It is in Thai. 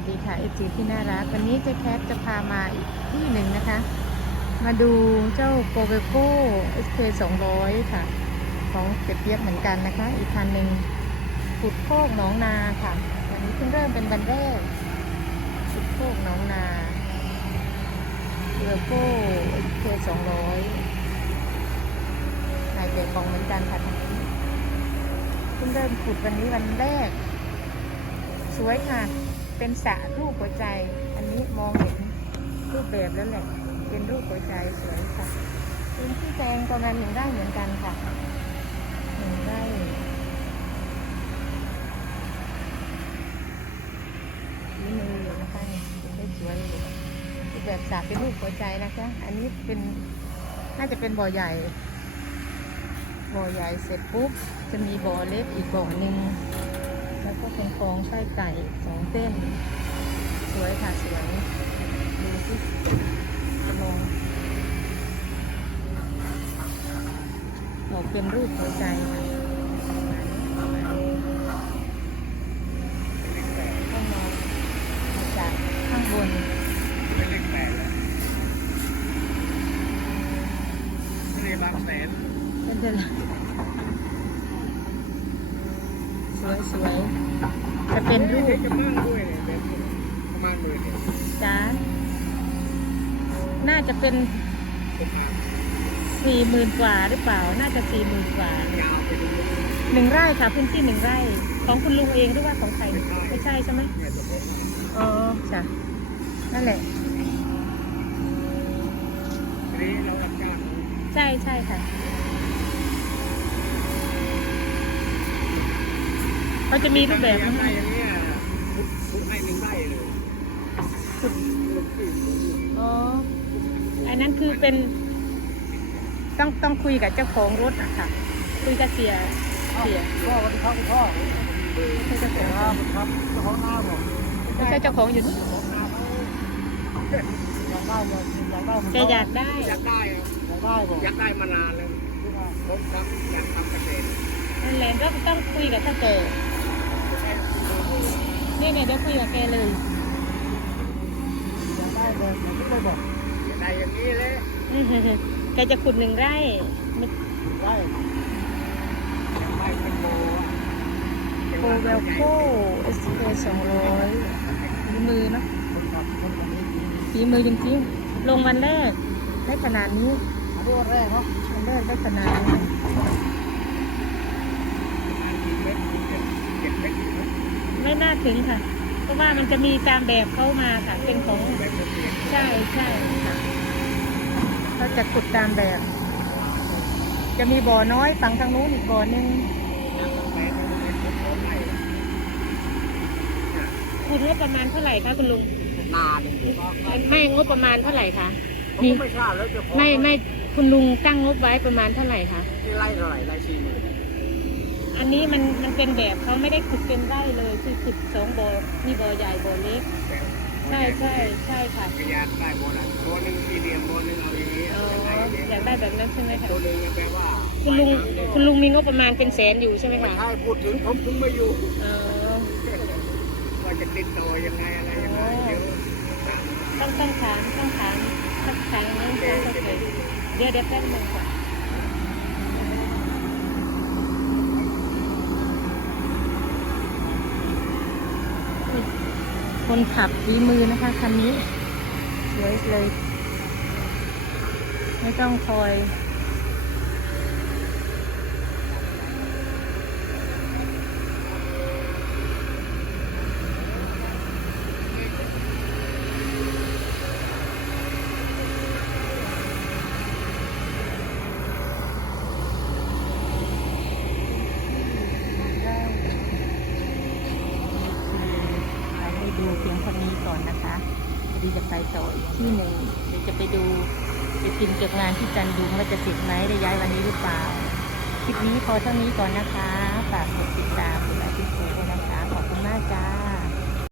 สดีค่ะเอจีที่น่ารัก วันนี้เจ๊แคทจะพามาอีกที่หนึ่งนะคะ มาดูเจ้าโกเวโก้ SK 200ค่ะ ของเก็บเปียกเหมือนกันนะคะ อีกคันหนึ่งขุดโคกหนองนาค่ะ วันนี้เพิ่งเริ่มเป็นวันแรกขุดโคกหนองนาโกเวโก้ SK 200นายเด็กของเหมือนกันค่ะเพิ่งเริ่มขุดวันนี้วันแรกสวยค่ะ เป็นสระรูปหัวใจ อันนี้มองเห็นรูปแบบแล้วแหละ เป็นรูปหัวใจสวยค่ะพื้นที่แปลงประมาณหนึ่งไร่เหมือนกันค่ะหนึ่งไร่นี่มืออยู่นะคะนี่ได้สวยเลยรูปแบบสระเป็นรูปหัวใจนะคะ อันนี้เป็นน่าจะเป็นบ่อใหญ่ บ่อใหญ่เสร็จปุ๊บจะมีบ่อเล็กอีกบ่อหนึ่ง แล้วก็เป็นฟองไส้ไก่สองเส้น สวยค่ะสวย ดูสิกระมองออกเป็นรูปหัวใจค่ะประมาณนี้ก็มองมาจากข้างบนเป็นเลขแปดแล้วทะเลบางแสนเป็นเดือนละสวยสวยจะเป็นรูปจะมั่งด้วยเนี่ยแบบนี้ประมาณหมื่นเนี่ยจ้าน่าจะเป็นประมาณสี่หมื่นกว่าหรือเปล่า น่าจะสี่หมื่นกว่ายาวไปดูหนึ่งไร่ค่ะพื้นที่หนึ่งไร่ ของคุณลุงเองหรือว่าของใครไม่ใช่ใช่ไหมเนี่ยจะเป็นอ๋อจ้ะนั่นแหละทีนี้เรารับจ้างใช่ใช่ค่ะ เขาจะมีรูปแบบทำมาไร่ให้อย่างเงี้ยทุกทุกไร่หนึ่งไร่เลยทุกทุกที่อ๋อ อันนั้นคือเป็น ต้องต้องคุยกับเจ้าของรถอะค่ะคุยกับเสียเสียพ่อสวัสดีครับคุณพ่อไม่ใช่เจ้าของครับเจ้าของนาผมไม่ใช่เจ้าของอยู่นี่ของนาเขาอยากได้อยากได้แกอยากได้อยากได้อะอยากได้บอกอยากได้มานานเลยผมครับอยากทำเกษตรนั่นแหละก็ต้องคุยกับเจ้าแก นี่เนี่ยเดี๋ยวคุยกับแกเลยอยากได้เลยผมก็เลยบอกอยากได้อย่างนี้เลยอื้อหือหือแกจะขุดหนึ่งไร่ไม่ได้อยากได้เป็นโบอะโคเวลโก้เอสเคสองร้อยฝีมือเนาะคนขับคนขับนี้ฝีมือจริงๆลงวันแรกได้ขนาดนี้อันนี้วันแรกเนาะวันแรกได้ขนาดนี้ กี่เม็ดเจ็ดเจ็ดเม็ดเม็ด ไม่น่าถึงค่ะ เพราะว่ามันจะมีตามแบบเขามาค่ะ เป็นของใช่ใช่ค่ะเขาจะขุดตามแบบ จะมีบ่อน้อยฝั่งทางนู้นอีกบ่อหนึงอยากทำแปลงเม็ดผมผมให้ขุดงบประมาณเท่าไหร่คะคุณลุงนานก็ให้งบประมาณเท่าไหร่คะไม่ไม่คุณลุงตั้งงบไว้ประมาณเท่าไหร่คะไล่เท่าไหร่ไล่สี่หมื่นอั นนี้มันมันเป็นแบบเขาไม่ได้ขุดเป็นไร่เลย คือขุดสองบ่อมีบ่อใหญ่บ่อเล็กใช่ใช่ใช่ค่ะพยานได้โบนัสตัวหนึ่งสี่เหลี่ยมตัวหนึ่งเอาอย่างนี้อ๋ออยากได้แบบนั้นใช่ไหมคะตัวหนึ่งแปลว่าคุณลุงคุณลุงมีงบประมาณเป็นแสนอยู่ใช่ไหมไม่คะใช่พูดถึงผมถึงไม่อยู่อ๋อว่าจะติดต่อยังไงอะไรยังไงเดี๋ยวต้องต้องถามต้องถามสักครั้งนึงค่ะโอเคเดี๋ยวเดี๋ยวแป๊บนึงค่ะ คนขับฝีมือนะคะคันนี้สวยเลย ไม่ต้องคอย ได้เราให้ดูเพียงเท่านี้ก่อนนะคะพอ ดีจะไปต่ออีกที่หนึ่งเดี๋ยวจะไปดูไปกินเก็บงานที่จันดุงว่าจะเสร็จไหมได้ย้ายวันนี้หรือเปล่า คลิปนี้พอเท่านี้ก่อนนะคะ ฝากกดติดตามกดไลค์กดแชร์ด้วยนะคะ ขอบคุณมากจ้า